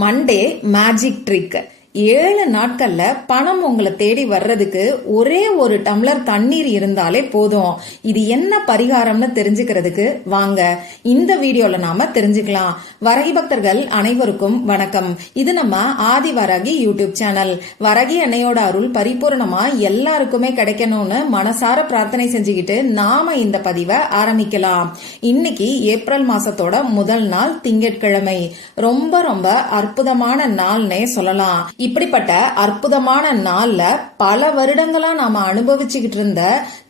Monday magic trick. 7 நாட்கள்ல பணம் உங்களை தேடி வர்றதுக்கு ஒரே ஒரு டம்ளர் தண்ணீர் இருந்தாலே போதும். இது என்ன பரிகாரம்னு தெரிஞ்சுக்கிறதுக்கு வாங்க இந்த வீடியோல நாம தெரிஞ்சுக்கலாம். வரகி பக்தர்கள் அனைவருக்கும் வணக்கம். இது நம்ம ஆதி வரகி யூடியூப் சேனல். வரகி அன்னையோட அருள் பரிபூர்ணமா எல்லாருக்குமே கிடைக்கணும்னு மனசார பிரார்த்தனை செஞ்சுக்கிட்டு நாம இந்த பதிவை ஆரம்பிக்கலாம். இன்னைக்கு ஏப்ரல் மாசத்தோட முதல் நாள் திங்கட்கிழமை. ரொம்ப ரொம்ப அற்புதமான நாள்னே சொல்லலாம். இப்படிப்பட்ட அற்புதமான நாள்ல பல வருடங்களா நாம அனுபவிச்சுக்கிட்டு இருந்த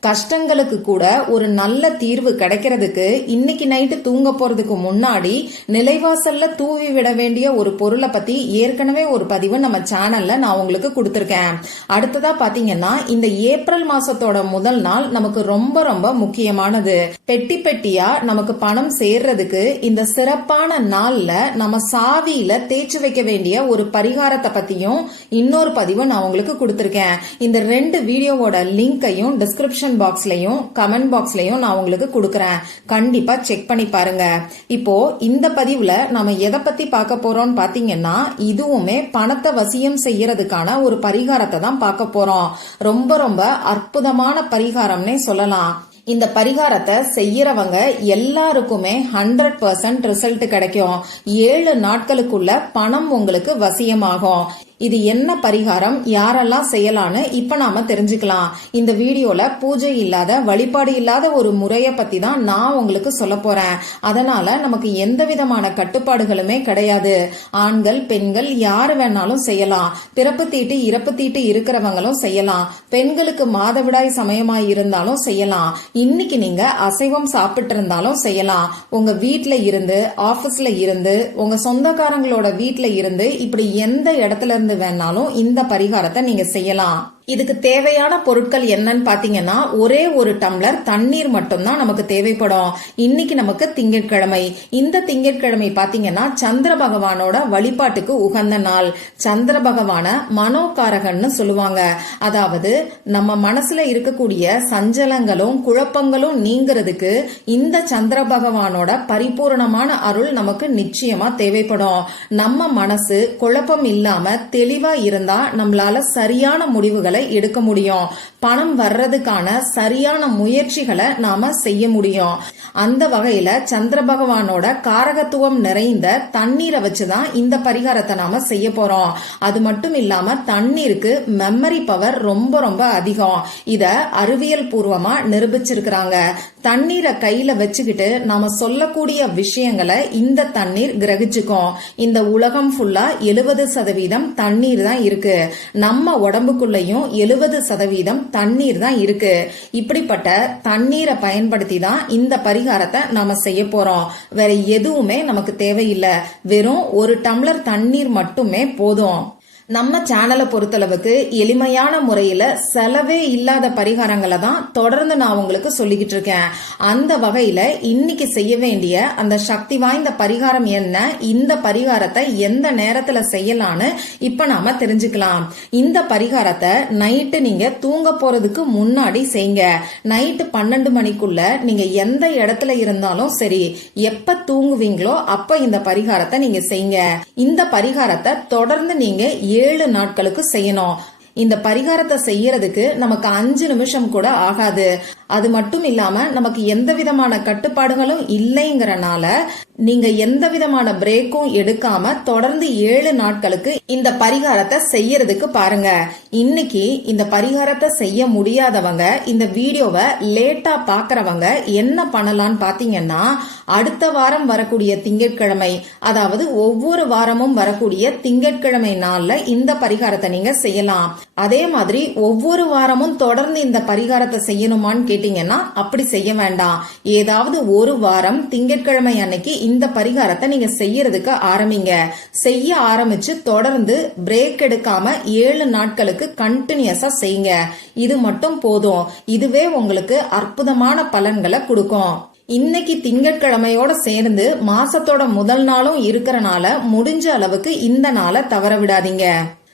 கஷ்டங்களுக்கு கூட ஒரு நல்ல தீர்வு கிடைக்கிறதுக்கு இன்னைக்கு நைட்டு தூங்க போறதுக்கு முன்னாடி நிலைவாசல்ல தூவி விட வேண்டிய ஒரு பொருளை பத்தி ஏற்கனவே ஒரு பதிவு நம்ம சேனல்ல நான் உங்களுக்கு கொடுத்திருக்கேன். அடுத்ததா பாத்தீங்கன்னா இந்த ஏப்ரல் மாசத்தோட முதல் நாள் நமக்கு ரொம்ப ரொம்ப முக்கியமானது. பெட்டி பெட்டியா நமக்கு பணம் சேர்றதுக்கு இந்த சிறப்பான நாள்ல நம்ம சாவியில தேய்ச்சி வைக்க வேண்டிய ஒரு பரிகாரத்தை பத்தியும் இன்னொரு பதிவு நான் உங்களுக்கு கொடுத்திருக்கேன். இந்த 2 வீடியோவோட லிங்கையும் டிஸ்கிரிப்ஷன் பாக்ஸ்லயும் கமெண்ட் பாக்ஸ்லயும் நான் உங்களுக்கு கொடுக்கறேன். கண்டிப்பா செக் பண்ணி பாருங்க. இப்போ இந்த பதிவுல நாம எதை பத்தி பார்க்க போறோம்னு பாத்தீங்கன்னா இதுவுமே பணத்தை வசியம் செய்யறதுக்கான ஒரு பரிகாரத்தை தான் பார்க்க போறோம். ரொம்ப ரொம்ப அற்புதமான பரிகாரம்னே சொல்லலாம். இந்த பரிகாரத்தை செய்யறவங்க எல்லாருக்குமே 100% ரிசல்ட் கிடைக்கும். 7 நாட்களுக்குள்ள பணம் உங்களுக்கு வசியமாகும். இது என்ன பரிகாரம், யாரெல்லாம் செய்யலான்னு இப்ப நாம தெரிஞ்சுக்கலாம். இந்த வீடியோல பூஜை இல்லாத வழிபாடு இல்லாத ஒரு முறைய பத்தி தான் நான் உங்களுக்கு சொல்ல போறேன். அதனால நமக்கு எந்த விதமான கட்டுப்பாடுகளுமே கிடையாது. ஆண்கள் பெண்கள் யாரு வேணாலும் செய்யலாம். பிறப்பு தீட்டு இறப்பு தீட்டு இருக்கிறவங்களும் செய்யலாம். பெண்களுக்கு மாதவிடாய் சமயமாய் இருந்தாலும் செய்யலாம். இன்னைக்கு நீங்க அசைவம் சாப்பிட்டு இருந்தாலும் செய்யலாம். உங்க வீட்ல இருந்து, ஆபீஸ்ல இருந்து, உங்க சொந்தக்காரங்களோட வீட்ல இருந்து, இப்படி எந்த இடத்துல இருந்து வேணாலும் இந்த பரிகாரத்தை நீங்க செய்யலாம். இதுக்கு தேவையான பொருட்கள் என்னன்னு பாத்தீங்கன்னா ஒரே ஒரு டம்ளர் தண்ணீர் மட்டும்தான் நமக்கு தேவைப்படும். இன்னைக்கு நமக்கு திங்கட்கிழமை. இந்த திங்கட்கிழமை பாத்தீங்கன்னா சந்திர பகவானோட வழிபாட்டுக்கு உகந்த நாள். சந்திர பகவான மனோகாரகன்னு சொல்லுவாங்க. அதாவது நம்ம மனசுல இருக்கக்கூடிய சஞ்சலங்களும் குழப்பங்களும் நீங்கிறதுக்கு இந்த சந்திர பகவானோட பரிபூர்ணமான அருள் நமக்கு நிச்சயமா தேவைப்படும். நம்ம மனசு குழப்பம் இல்லாம தெளிவா இருந்தா நம்மளால சரியான முடிவுகள் எடுக்க முடியும். பணம் வர்றதுக்கான சரியான முயற்சிகளை நாம செய்ய முடியும். அந்த வகையில சந்திர பகவானோட காரகத்துவம் நிறைந்த தண்ணீரை வச்சுதான் இந்த பரிகாரத்தை நாம செய்ய போறோம். அது மட்டும் இல்லாம தண்ணீருக்கு மெமரி பவர் ரொம்ப ரொம்ப அதிகம். இத அறிவியல் பூர்வமா நிரூபிச்சிருக்கிறாங்க. தண்ணீரை கையில வச்சுக்கிட்டு நாம சொல்லக்கூடிய விஷயங்களை இந்த தண்ணீர் கிரகிச்சுக்கும். இந்த உலகம் ஃபுல்லா 70% தண்ணீர் தான் இருக்கு. நம்ம உடம்புக்குள்ளயும் 70% தண்ணீர் தான் இருக்கு. இப்படிப்பட்ட தண்ணீரை பயன்படுத்தி தான் இந்த பரிகாரத்தை நாம செய்ய போறோம். வேற எதுவுமே நமக்கு தேவையில்லை. வெறும் ஒரு டம்ளர் தண்ணீர் மட்டுமே போதும். நம்ம சேனலை பொறுத்தளவுக்கு எளிமையான முறையில செலவே இல்லாத பரிகாரங்களை தான் தொடர்ந்து நான் உங்களுக்கு சொல்லிக்கிட்டு இருக்கேன். அந்த வகையில இன்னைக்கு செய்ய வேண்டிய அந்த சக்தி வாய்ந்த பரிகாரம் என்ன, இந்த பரிகாரத்தை எந்த நேரத்துல செய்யலான்னு இப்ப நாம தெரிஞ்சுக்கலாம். இந்த பரிகாரத்தை நைட்டு நீங்க தூங்க போறதுக்கு முன்னாடி செய்யுங்க. நைட்டு 12 மணிக்குள்ள நீங்க எந்த இடத்துல இருந்தாலும் சரி, எப்ப தூங்குவீங்களோ அப்ப இந்த பரிகாரத்தை நீங்க செய்யுங்க. இந்த பரிகாரத்தை தொடர்ந்து நீங்க 7 நாட்களுக்கு செய்யணும். இந்த பரிகாரத்தை செய்யறதுக்கு நமக்கு 5 நிமிஷம் கூட ஆகாது. அது மட்டும் இல்லாம நமக்கு எந்த விதமான கட்டுப்பாடுகளும் இல்லைங்கிறனால நீங்க எந்த விதமான பிரேக்கும் எடுக்காம தொடர்ந்து 7 நாட்களுக்கு இந்த பரிகாரத்தை செய்யறதுக்கு பாருங்க. இன்னைக்கு இந்த பரிகாரத்தை செய்ய முடியாதவங்க, இந்த வீடியோவை லேட்டா பாக்குறவங்க என்ன பண்ணலான்னு பாத்தீங்கன்னா அடுத்த வாரம் வரக்கூடிய திங்கட்கிழமை, அதாவது ஒவ்வொரு வாரமும் வரக்கூடிய திங்கட்கிழமை நாள்ல இந்த பரிகாரத்தை நீங்க செய்யலாம். அதே மாதிரி ஒவ்வொரு வாரமும் தொடர்ந்து இந்த பரிகாரத்தை செய்யணுமான்னு கேட்டீங்கன்னா அப்படி செய்ய வேண்டாம். ஏதாவது ஒரு வாரம் திங்கட்கிழமை அன்னைக்கு இந்த பரிகாரத்தை நீங்க செய்யறதுக்கு ஆரம்பிங்க. செய்ய ஆரம்பிச்சு தொடர்ந்து பிரேக் எடுக்காம 7 நாட்களுக்கு கண்டினியூஸா செய்யுங்க. இது மட்டும் போதும். இதுவே உங்களுக்கு அற்புதமான பலன்களை கொடுக்கும். இன்னைக்கு திங்கட்கிழமையோட சேர்ந்து மாசத்தோட முதல் நாளும் இருக்கறனால முடிஞ்ச அளவுக்கு இந்த நாளை தவற விடாதீங்க.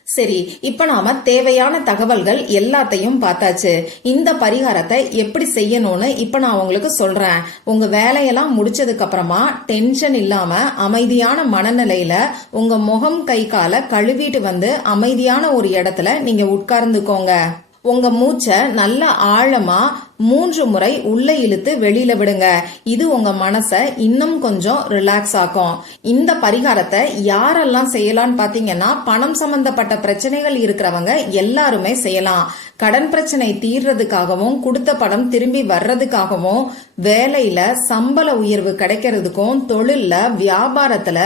சரி, இப்ப நாம தேவையான தகவல்கள் எல்லாத்தையும் பார்த்தாச்சு. இந்த பரிகாரத்தை எப்படி செய்யணும்னு இப்ப நான் உங்களுக்கு சொல்றேன். உங்க வேலையெல்லாம் முடிச்சதுக்கு அப்புறமா டென்ஷன் இல்லாம அமைதியான மனநிலையில உங்க முகம் கை காலை கழுவிட்டு வந்து அமைதியான ஒரு இடத்துல நீங்க உட்கார்ந்துக்கோங்க. உங்க மூச்சை நல்ல ஆழமா 3 முறை உள்ள இழுத்து வெளியில விடுங்க. இது உங்க மனசை இன்னும் கொஞ்சம் ரிலாக்ஸ் ஆக்கும். இந்த பரிகாரத்தை யாரெல்லாம் செய்யலாம்னு பாத்தீங்கன்னா, பணம் சம்பந்தப்பட்ட பிரச்சனைகள் இருக்கிறவங்க எல்லாருமே செய்யலாம். கடன் பிரச்சனை தீர்றதுக்காகவும், கொடுத்த பணம் திரும்பி வர்றதுக்காகவும், வேலையில சம்பள உயர்வு கிடைக்கிறதுக்கும், தொழில்ல வியாபாரத்துல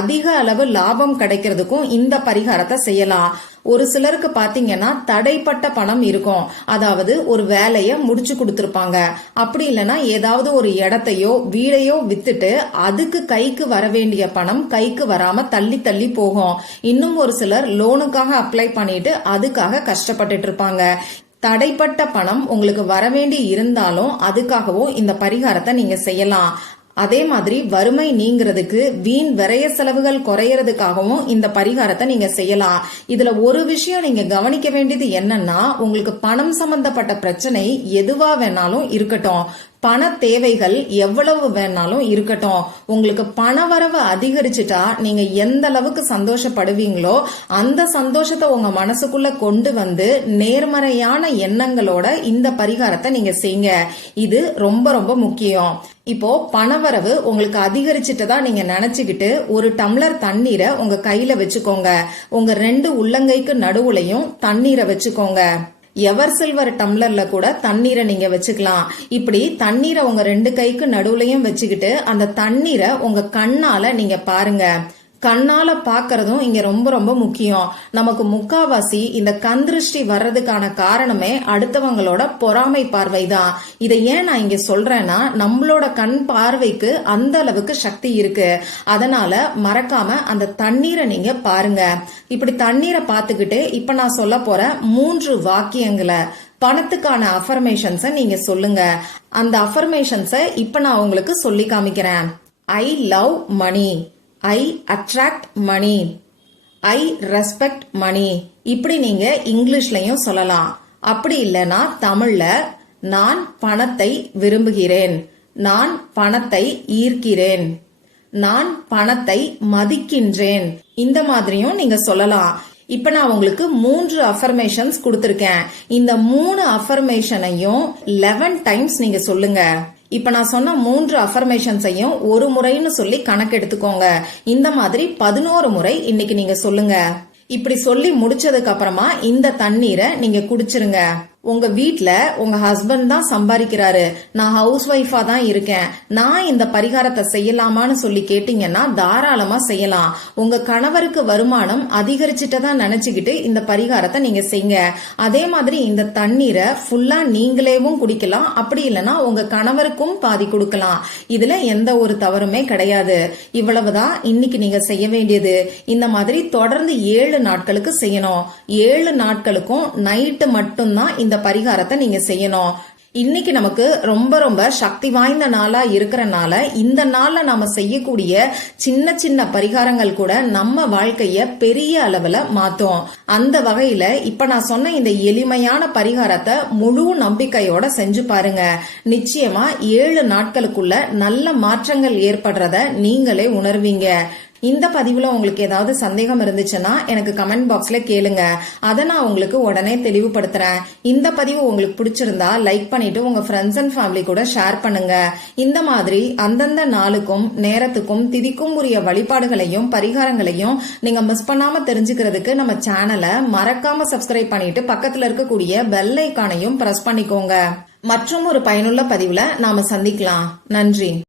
அதிக அளவு லாபம் கிடைக்கிறதுக்கும் இந்த பரிகாரத்தை செய்யலாம். ஒரு சிலருக்கு பாத்தீங்கன்னா தடைப்பட்ட பணம் இருக்கும். அதாவது ஒரு வேலைய முடிச்சு கொடுத்திருப்பாங்க. அப்படி இல்லைன்னா ஏதாவது ஒரு இடத்தையோ வீடையோ வித்துட்டு அதுக்கு கைக்கு வர வேண்டிய பணம் கைக்கு வராம தள்ளி தள்ளி போகும். இன்னும் ஒரு சிலர் லோனுக்காக அப்ளை பண்ணிட்டு அதுக்காக கஷ்டப்பட்டுட்டு இருப்பாங்க. தடைப்பட்ட பணம் உங்களுக்கு வரவேண்டி இருந்தாலும் அதுக்காகவும் இந்த பரிகாரத்தை நீங்க செய்யலாம். அதே மாதிரி வறுமை நீங்கிறதுக்கு, வீண் விரய செலவுகள் குறையறதுக்காகவும் இந்த பரிகாரத்தை நீங்க செய்யலாம். இதுல ஒரு விஷயம் நீங்க கவனிக்க வேண்டியது என்னன்னா, உங்களுக்கு பணம் சம்பந்தப்பட்ட பிரச்சனை எதுவா வேணாலும் இருக்கட்டும், பண தேவைகள் எவ்வளவு வேணாலும் இருக்கட்டும், உங்களுக்கு பண வரவு அதிகரிச்சுட்டா நீங்க எந்த அளவுக்கு சந்தோஷப்படுவீங்களோ அந்த சந்தோஷத்தை உங்க மனசுக்குள்ள கொண்டு வந்து நேர்மறையான எண்ணங்களோட இந்த பரிகாரத்தை நீங்க செய்யுங்க. இது ரொம்ப ரொம்ப முக்கியம். இப்போ பணவரவு உங்களுக்கு அதிகரிச்சுட்டதா நீங்க நினைச்சுக்கிட்டு ஒரு டம்ளர் தண்ணீரை உங்க கையில வச்சுக்கோங்க. உங்க 2 உள்ளங்கைக்கு நடுவுலையும் தண்ணீரை வச்சுக்கோங்க. எவர் சில்வர் டம்ளர்ல கூட தண்ணீரை நீங்க வச்சுக்கலாம். இப்படி தண்ணீரை உங்க 2 கைக்கு நடுவுலையும் வச்சுக்கிட்டு அந்த தண்ணீரை உங்க கண்ணால நீங்க பாருங்க. கண்ணால பாக்குறதும் இங்க ரொம்ப ரொம்ப முக்கியம். நமக்கு முக்காவாசி இந்த கண் திருஷ்டி வர்றதுக்கான காரணமே அடுத்தவங்களோட பொறாமை பார்வைதான். இதை ஏன் நான் இங்க சொல்றேன்னா, நம்மளோட கண் பார்வைக்கு அந்த அளவுக்கு சக்தி இருக்கு. அதனால மறக்காம அந்த தண்ணீரை நீங்க பாருங்க. இப்படி தண்ணீரை பார்த்துக்கிட்டு இப்ப நான் சொல்ல போற 3 வாக்கியங்களை, பணத்துக்கான அஃபர்மேஷன்ஸை நீங்க சொல்லுங்க. அந்த அஃபர்மேஷன்ஸை இப்ப நான் உங்களுக்கு சொல்லி காமிக்கிறேன். I love money, I attract money, I respect money. இப்படி நீங்க இங்கிலீஷ்லயும் சொல்லலாம். அப்படி இல்லைன்னா தமிழ்ல, நான் பணத்தை விரும்புகிறேன், நான் பணத்தை ஈர்க்கிறேன், நான் பணத்தை மதிக்கின்றேன். இந்த மாதிரியும் நீங்க சொல்லலாம். இப்ப நான் உங்களுக்கு 3 அஃபர்மேஷன்ஸ் கொடுத்திருக்கேன். இந்த 3 அஃபர்மேஷனையும் 11 டைம்ஸ் நீங்க சொல்லுங்க. இப்ப நான் சொன்ன 3 அஃபர்மேஷன்ஸையும் ஒரு முறைன்னு சொல்லி கணக்கு எடுத்துக்கோங்க. இந்த மாதிரி 11 முறை இன்னைக்கு நீங்க சொல்லுங்க. இப்படி சொல்லி முடிச்சதுக்கு அப்புறமா இந்த தண்ணீரை நீங்க குடிச்சிருங்க. உங்க வீட்ல உங்க ஹஸ்பண்ட் தான் சம்பாதிக்கிறாரு, நான் ஹவுஸ் ஒய்ஃபா தான் இருக்கேன், நான் இந்த பரிகாரத்தை செய்யலாமான்னு சொல்லி கேட்டீங்கன்னா தாராளமா செய்யலாம். உங்க கணவருக்கு வருமானம் அதிகரிச்சுட்டதான் நினைச்சுக்கிட்டு இந்த பரிகாரத்தை நீங்க செய்யுங்க. அதே மாதிரி இந்த தண்ணீரை ஃபுல்லா நீங்களேவும் குடிக்கலாம். அப்படி இல்லைன்னா உங்க கணவருக்கும் பாதி கொடுக்கலாம். இதுல எந்த ஒரு தவறுமே கிடையாது. இவ்வளவுதான் இன்னைக்கு நீங்க செய்ய வேண்டியது. இந்த மாதிரி தொடர்ந்து 7 நாட்களுக்கு செய்யணும். 7 நாட்களுக்கும் நைட்டு மட்டும்தான் இந்த பரிகாரத்தை நீங்க செய்யணும். இன்னைக்கு நமக்கு ரொம்ப ரொம்ப சக்தி வாய்ந்த நாளா இருக்கிறனால இந்த நாள்ல நாம செய்யக்கூடிய சின்ன சின்ன பரிகாரங்கள் கூட நம்ம வாழ்க்கைய பெரிய அளவுல மாத்தும். அந்த வகையில இப்ப நான் சொன்ன இந்த எளிமையான பரிகாரத்தை முழு நம்பிக்கையோட செஞ்சு பாருங்க. நிச்சயமா 7 நாட்களுக்குள்ள நல்ல மாற்றங்கள் ஏற்படுறத நீங்களே உணர்வீங்க. இந்த பதிவுல உங்களுக்கு ஏதாவது சந்தேகம் இருந்துச்சுன்னா எனக்கு கமெண்ட் பாக்ஸ்ல கேளுங்க. அதை நான் உங்களுக்கு உடனே தெளிவுபடுத்துறேன். இந்த பதிவு உங்களுக்கு பிடிச்சிருந்தா லைக் பண்ணிட்டு உங்க ஃப்ரெண்ட்ஸ் அண்ட் ஃபேமிலி கூட ஷேர் பண்ணுங்க. இந்த மாதிரி அந்தந்த நாளுக்கும் நேரத்துக்கும் திதிக்கும் உரிய வழிபாடுகளையும் பரிகாரங்களையும் நீங்க மிஸ் பண்ணாம தெரிஞ்சுக்கிறதுக்கு நம்ம சேனலை மறக்காம சப்ஸ்கிரைப் பண்ணிட்டு பக்கத்துல இருக்கக்கூடிய பெல் ஐகானையும் பிரஸ் பண்ணிக்கோங்க. மற்றும் ஒரு பயனுள்ள பதிவுல நாம சந்திக்கலாம். நன்றி.